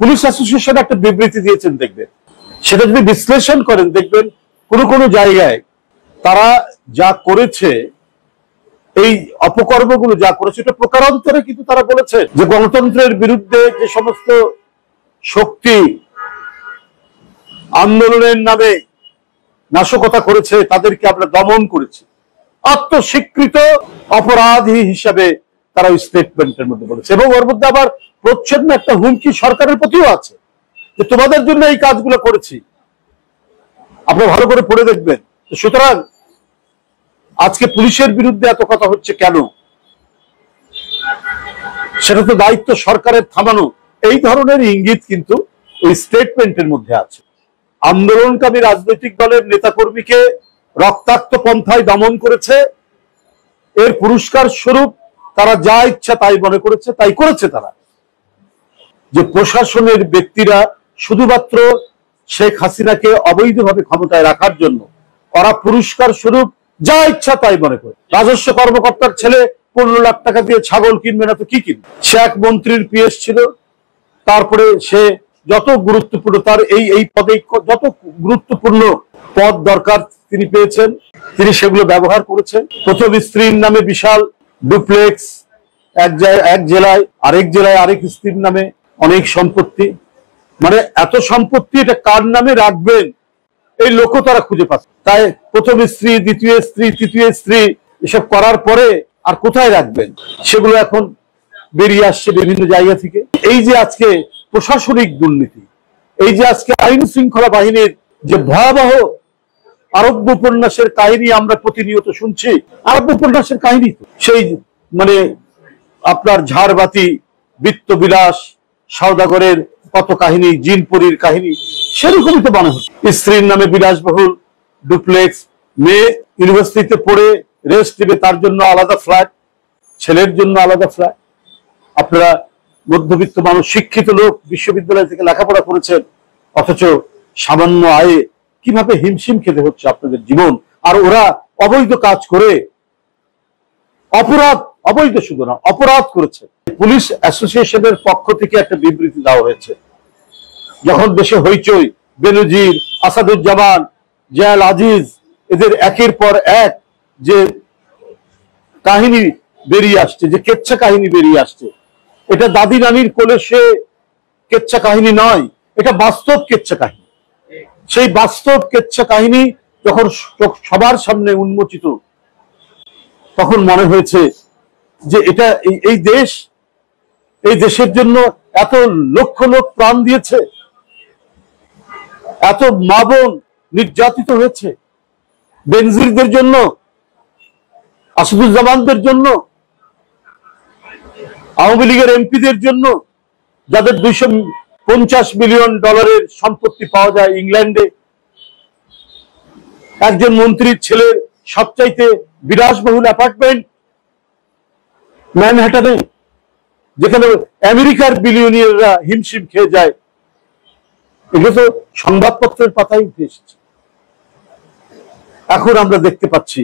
Police association একটা বিবৃতি দিয়েছেন, দেখবেন সেটা যদি বিশ্লেষণ করেন দেখবেন কোন কোন জায়গায় তারা যা করেছে, এই অপকর্মগুলো যা করেছে এটা প্রকারান্তরে কিন্তু তারা বলেছে যে গণতন্ত্রের বিরুদ্ধে যে সমস্ত শক্তি আন্দোলনের নামে নাশকতা করেছে তাদেরকে আমরা দমন করেছি। আত্মস্বীকৃত অপরাধী হিসাবে তারা ওই স্টেটমেন্টের মধ্যে বলেছে, এবং ওর মধ্যে আবার প্রচ্ছন্ন একটা হুমকি সরকারের প্রতিও আছে যে তোমাদের জন্য এই কাজগুলো করেছি, আপনারা ভালো করে পড়ে দেখবেন। সুতরাং আজকে পুলিশের বিরুদ্ধে এত কথা হচ্ছে কেন? সেটা তো দায়িত্ব সরকারের থামানো। এই ধরনের ইঙ্গিত কিন্তু ওই স্টেটমেন্টের মধ্যে আছে। আন্দোলনকামী রাজনৈতিক দলের নেতাকর্মীকে রক্তাক্ত পন্থায় দমন করেছে, এর পুরস্কার স্বরূপ তারা যা ইচ্ছা তাই মনে করেছে, তাই করেছে তারা। যে প্রশাসনের ব্যক্তিরা শুধুমাত্র শেখ হাসিনাকে অবৈধভাবে ক্ষমতায় রাখার জন্য ওরা পুরস্কার স্বরূপ যা ইচ্ছা তাই মনে করে। রাজস্ব কর্মকর্তার ছেলে 15 লাখ টাকা দিয়ে ছাগল কিনবে না তো কি কিনবে? সে এক মন্ত্রীর পিএস ছিল, তারপরে সে যত গুরুত্বপূর্ণ তার এই পদে যত গুরুত্বপূর্ণ পদ দরকার তিনি পেয়েছেন, তিনি সেগুলো ব্যবহার করেছেন। প্রথম স্ত্রীর নামে বিশাল ডুপ্লেক্স, এক জেলায় আরেক জেলায় আরেক স্ত্রীর নামে অনেক সম্পত্তি। মানে এত সম্পত্তি এটা কার নামে রাখবেন এই লোকও তারা খুঁজে পাচ্ছে। তাই প্রথম স্ত্রী, দ্বিতীয় স্ত্রী, তৃতীয় স্ত্রী এসব করার পরে আর কোথায় রাখবেন সেগুলো এখন বেরিয়ে আসছে বিভিন্ন জায়গা থেকে। এই যে আজকে প্রশাসনিক দুর্নীতি, এই যে আজকে আইন শৃঙ্খলা বাহিনীর যে ভয়াবহ আরব্য উপন্যাসের কাহিনী আমরা প্রতিনিয়ত শুনছি, আরব্য উপন্যাসের কাহিনী তো সেই মানে আপনার ঝাড়বাতি, বৃত্তবিলাস, সওদাগরের কত কাহিনী, জিনপুরীর কাহিনী, সেরকমই তো মনে হচ্ছে। স্ত্রীর নামে বিলাসবহুল ডুপ্লেক্স, মেয়ে ইউনিভার্সিটিতে পড়ে রেস্ট নেবে তার জন্য আলাদা ফ্ল্যাট, ছেলের জন্য আলাদা ফ্ল্যাট। আপনারা মধ্যবিত্ত মানুষ, শিক্ষিত লোক, বিশ্ববিদ্যালয় থেকে লেখাপড়া করেছেন, অথচ সামান্য আয়ে কিভাবে হিমশিম খেতে হচ্ছে আপনাদের জীবন। আর ওরা অবৈধ কাজ করে অপরাধ, অবৈধ শুধু না অপরাধ করেছে। পুলিশ অ্যাসোসিয়েশনের পক্ষ থেকে একটা বিবৃতি দেওয়া হয়েছে যখন দেশে হইচই, বেনজির, আসাদুজ্জামান, জয়াল আজিজ এদের একের পর এক যে কাহিনী বেরিয়ে আসছে, যে কেচ্ছা কাহিনী বেরিয়ে আসছে, এটা দাদি নানির কোলে সে কেচ্ছা কাহিনী নয়, এটা বাস্তব কেচ্ছা কাহিনী। সেই বাস্তব কেচ্ছা কাহিনী যখন সবার সামনে উন্মোচিত, তখন মনে হয়েছে যে এটা এই দেশ, এই দেশের জন্য এত লক্ষ লোক প্রাণ দিয়েছে, এত মা বোন নির্যাতিত হয়েছে, বেনজিরদের জন্য, আসাদুজ্জামানদের জন্য, আওয়ামী লীগের এমপিদের জন্য, যাদের $250 মিলিয়ন সম্পত্তি পাওয়া যায় ইংল্যান্ডে, একজন মন্ত্রীর ছেলের সবচাইতে বিলাসবহুল অ্যাপার্টমেন্ট ম্যানহাটনে, যেখানে আমেরিকার বিলিয়নিয়াররা হিমশিম খেয়ে যায়। এগুলো তো সংবাদপত্রের পাতায় উঠে এসেছে। এখন আমরা দেখতে পাচ্ছি